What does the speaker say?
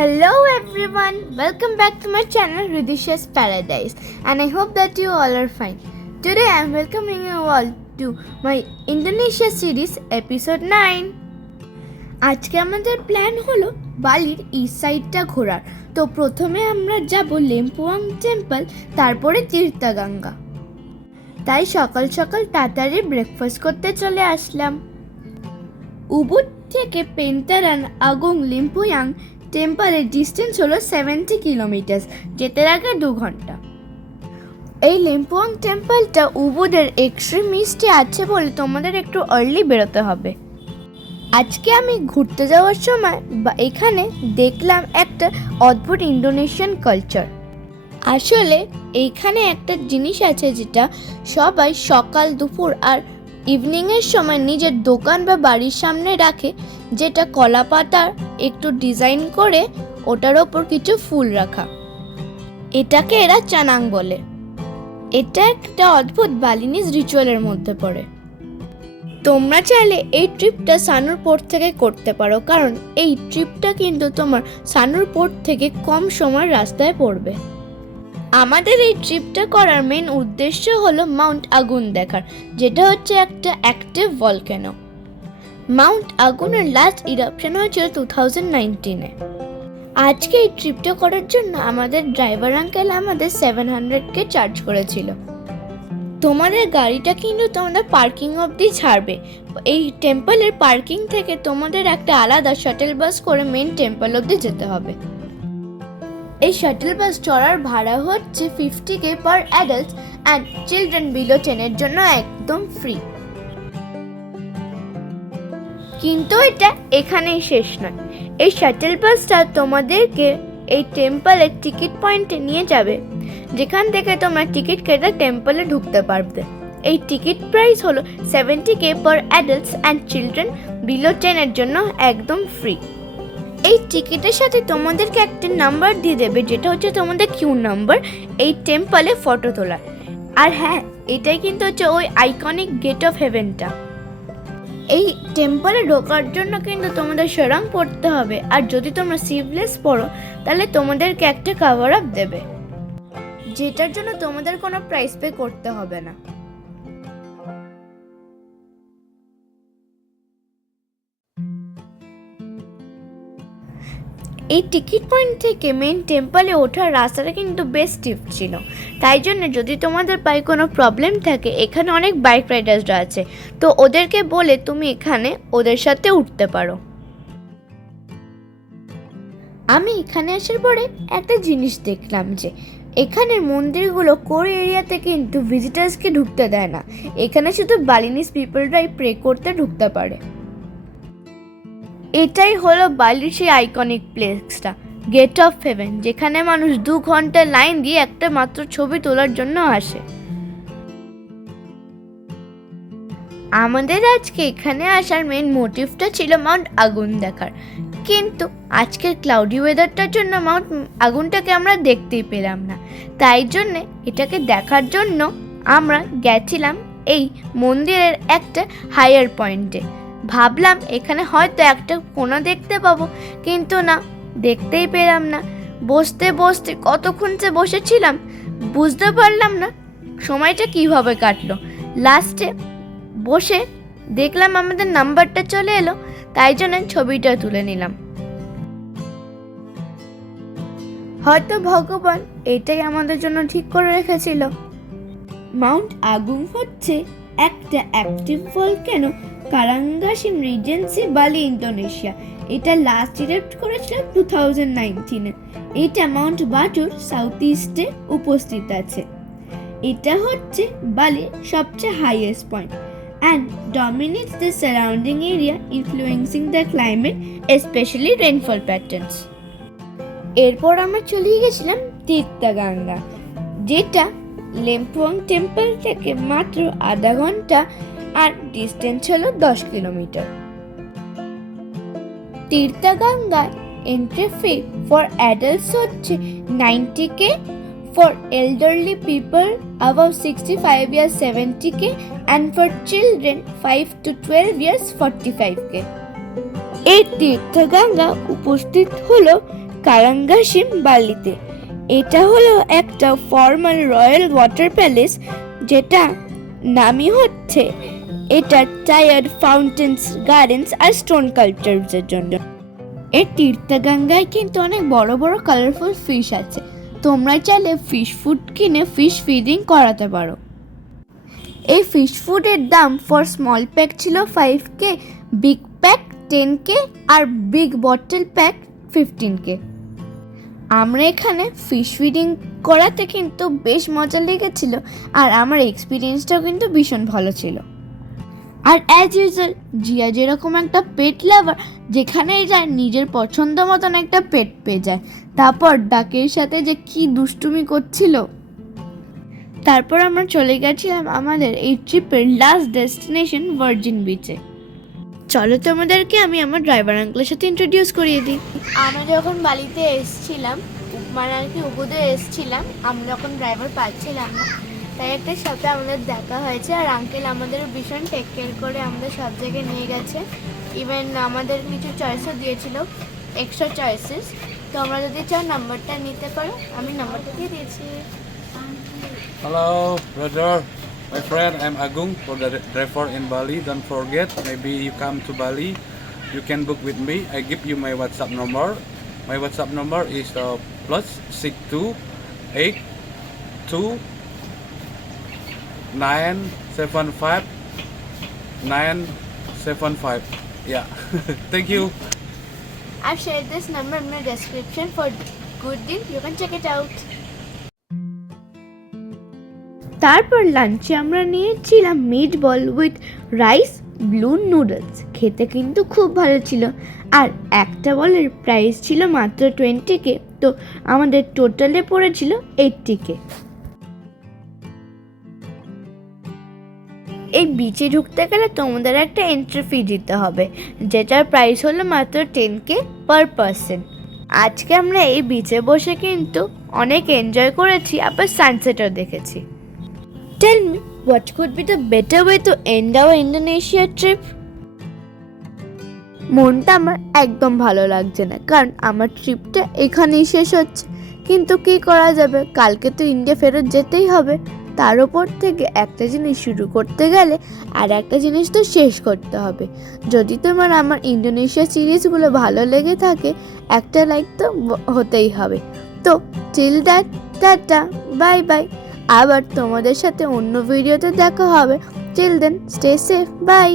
Hello everyone, welcome back to my channel Ridisha's Paradise, and I hope that you all are fine. Today I am welcoming you all to my Indonesia series episode 9. আজকে আমাদের plan হলো বালির east সাইডটা ঘোরার। তো প্রথমে আমরা যাব লেম্পুয়াং টেম্পল, তারপরে তীর্থগঙ্গা। তাই সকাল সকাল তাড়াতাড়ি ব্রেকফাস্ট করতে চলে আসলাম। উবুড থেকে পেন্টারান আগুং লিম্পুয়াং টেম্পলের ডিস্টেন্স হলো 70 কিলোমিটার, যেতে লাগে 2 ঘন্টা। এই লিম্পুয়াং টেম্পলটা উবুডের এক্সট্রিম ইস্টে আছে বলে তোমাদের একটু আর্লি বেরোতে হবে। আজকে আমি ঘুরতে যাওয়ার সময় এখানে দেখলাম একটা অদ্ভুত ইন্দোনেশিয়ান কালচার। আসলে এইখানে একটা জিনিস আছে যেটা সবাই সকাল দুপুর আর ইভিনিংয়ের সময় নিজের দোকান বা বাড়ির সামনে রাখে, যেটা কলা পাতার একটু ডিজাইন করে ওটার ওপর কিছু ফুল রাখা। এটাকে এরা চানাং বলে। এটা একটা অদ্ভুত বালিনিজ রিচুয়ালের মধ্যে পড়ে। তোমরা চাইলে এই ট্রিপটা সানুর পোর্ট থেকে করতে পারো, কারণ এই ট্রিপটা কিন্তু তোমার সানুর পোর্ট থেকে কম সময়ের রাস্তায় পড়বে। আমাদের এই ট্রিপটা করার মেন উদ্দেশ্য হলো মাউন্ট আগুন দেখার, যেটা হচ্ছে একটা অ্যাক্টিভ ভলক্যানো। মাউন্ট আগুনের লাস্ট ইরাপশন হয়েছিল 2019-এ। আজকে এই ট্রিপটা করার জন্য আমাদের ড্রাইভার আঙ্কেল আমাদের 700K চার্জ করেছিল। তোমাদের গাড়িটা কিন্তু তোমাদের পার্কিং অবধি ছাড়বে। এই টেম্পলের পার্কিং থেকে তোমাদের একটা আলাদা শাটেল বাস করে মেন টেম্পল অবধি যেতে হবে। এই শাটেল বাস চড়ার ভাড়া হচ্ছে 50K per adult, and children below 10 জন্য একদম ফ্রি। কিন্তু এটা এখানেই শেষ নয়। এই শাটেল বাসটা তোমাদেরকে এই টেম্পলের টিকিট পয়েন্টে নিয়ে যাবে, যেখান থেকে তোমরা টিকিট কেটে টেম্পলে ঢুকতে পারবে। এই টিকিট প্রাইস হলো 70K per adults, and children below 10 জন্য একদম ফ্রি। এই টিকিটের সাথে তোমাদেরকে একটা নাম্বার দিয়ে দেবে, যেটা হচ্ছে তোমাদের কিউ নাম্বার এই টেম্পলে ফটো তোলার। আর হ্যাঁ, এটাই কিন্তু হচ্ছে ওই আইকনিক গেট অফ হেভেনটা। এই টেম্পলে ঢোকার জন্য কিন্তু তোমাদের শরং পড়তে হবে, আর যদি তোমরা স্লিভলেস পরো তাহলে তোমাদেরকে একটা কভার আপ দেবে, যেটার জন্য তোমাদের কোনো প্রাইস পে করতে হবে না। এই টিকিট পয়েন্ট থেকে মেন টেম্পলে ওঠার রাস্তাটা কিন্তু বেশ স্টিপ ছিল, তাই জন্য যদি তোমাদের পায়ে কোনো প্রবলেম থাকে, এখানে অনেক বাইক রাইডার্সরা আছে, তো ওদেরকে বলে তুমি এখানে ওদের সাথে উঠতে পারো। আমি এখানে আসার পরে একটা জিনিস দেখলাম যে এখানের মন্দিরগুলো কোর এরিয়াতে কিন্তু ভিজিটার্সকে ঢুকতে দেয় না। এখানে শুধু বালিনিজ পিপলরাই প্রে করতে ঢুকতে পারে। এটাই হলো বালির সেই আইকনিক প্লেসটা, গেট অফ হেভেন, যেখানে মানুষ 2 ঘন্টা লাইন দিয়ে একটা মাত্র ছবি তোলার জন্য আসে। আমাদের আজকে এখানে আসার মেন মোটিভটা ছিল মাউন্ট আগুন দেখার, কিন্তু আজকের ক্লাউডি ওয়েদারটার জন্য মাউন্ট আগুনটাকে আমরা দেখতেই পেলাম না। তাই জন্যে এটাকে দেখার জন্য আমরা গেছিলাম এই মন্দিরের একটা হায়ার পয়েন্টে। ভাবলাম এখানে হয়তো একটা কোণা দেখতে পাবো, কিন্তু না, দেখতেই পেলাম না। বসতে বসতে কতক্ষণ যে বসেছিলাম বুঝতে পারলাম না সময়টা কিভাবে কাটলো। লাস্টে বসে দেখলাম আমাদের নাম্বারটা চলে এলো, তাই জন্য ছবিটা তুলে নিলাম। হয়তো ভগবান এটাই আমাদের জন্য ঠিক করে রেখেছিল। মাউন্ট আগুন হচ্ছে একটা অ্যাক্টিভ ভলক্যানো কারাঙ্গাসিম রিজেন্সি, বালি, ইন্দোনেশিয়া। এটা লাস্ট ইরেপ্ট করেছিল 2019-এ। এটা মাউন্ট বাটুর সাউথ ইস্টে উপস্থিত আছে। এটা হচ্ছে বালির সবচেয়ে highest point and dominates the surrounding area, influencing the climate, especially rainfall patterns. এরপর আমরা চলে গেছিলাম তীর্থগঙ্গা, যেটা লেম্পুয়াং টেম্পল থেকে মাত্র আধা ঘন্টা, আর ডিস্টেন্স হলো 10 kilometre. Tirthaganga entry fee for adults হচ্ছে 90K, for elderly people above 65 years 70K, and for children 5 to 12 years 45K. এই তীর্থগঙ্গা উপস্থিত হলো কারাঙ্গাসিম বালিতে। এটা হলো একটা ফর্মাল রয়্যাল ওয়াটার প্যালেস, যেটা নামই হচ্ছে এটা টায়ার্ড ফাউন্টেন্স, গার্ডেন্স আর স্টোন কালচারসের জন্য। এই তীর্থগঙ্গায় কিন্তু অনেক বড় বড় কালারফুল ফিশ আছে। তোমরা চাইলে ফিশ ফুড কিনে ফিশ ফিডিং করাতে পারো। এই ফিশ ফুডের দাম ফর স্মল প্যাক ছিল 5K, বিগ প্যাক 10K আর বিগ বটল প্যাক 15K। আমরা এখানে ফিশ ফিডিং করাতে কিন্তু বেশ মজা লেগেছিল, আর আমার এক্সপিরিয়েন্সটাও কিন্তু ভীষণ ভালো ছিল। আর অ্যাজ ইউজুয়াল জিয়া যেরকম একটা পেট লাভার, যেখানেই যায় নিজের পছন্দ মতন একটা পেট পেয়ে যায়। তারপর ডাকের সাথে যে কি দুষ্টুমি করছিল। তারপর আমরা চলে গেছিলাম আমাদের এই ট্রিপের লাস্ট ডেস্টিনেশন ভার্জিন বিচে। চলো তোমাদেরকে আমি আমার ড্রাইভার আঙ্কেলের সাথে ইন্ট্রোডিউস করিয়ে দিই। আমরা যখন বালিতে এসেছিলাম, মানে আর কি উবুদে এসেছিলাম, আমরা যখন ড্রাইভার পাচ্ছিলাম না, তাই একটা সাথে আমাদের দেখা হয়েছে। আর আঙ্কেল আমাদের ভীষণ টেক কেয়ার করে আমাদের সব জায়গায় নিয়ে গেছে। ইভেন আমাদের কিছু চয়েসও দিয়েছিল, এক্সট্রা চয়েসেস। তো আমরা যদি চাও নাম্বারটা নিতে পারো, আমি নাম্বারটা দিয়ে দিয়েছি। Hello, brother. My friend, I'm Agung for the driver in Bali. Don't forget, maybe you come to Bali, you can book with me. I give you my WhatsApp number. My WhatsApp number is +6282975975. Yeah. Thank you. I've shared this number in the description for good deal. You can check it out. তারপর লাঞ্চে আমরা নিয়েছিলাম meet ball with rice blue noodles. খেতে কিন্তু খুব ভালো ছিল, আর একটা বলের প্রাইস ছিল মাত্র 20K। তো আমাদের টোটালে পড়েছিল 80K। এই বিচে ঢুকতে গেলে তোমাদের একটা এন্ট্রি ফি দিতে হবে, যেটার প্রাইস হলো মাত্র 10K পার পারসন। আজকে আমরা এই বিচে বসে কিন্তু অনেক এনজয় করেছি, আবার সানসেটও দেখেছি। Tell me, what could be the better way to end our Indonesia trip? মনটা আমার একদম ভালো লাগছে না, কারণ আমার ট্রিপটা এখানেই শেষ হচ্ছে। কিন্তু কি করা যাবে, কালকে তো ইন্ডিয়া ফেরত যেতেই হবে। তার উপর থেকে একটা জিনিস শুরু করতে গেলে আর একটা জিনিস তো শেষ করতে হবে। যদি তোমার আমার ইন্দোনেশিয়া সিরিজগুলো ভালো লেগে থাকে, একটা লাইক তো হতেই হবে। তো till that, tata, bye bye. আবার তোমাদের সাথে অন্য ভিডিওতে দেখা হবে। Till then stay safe, by.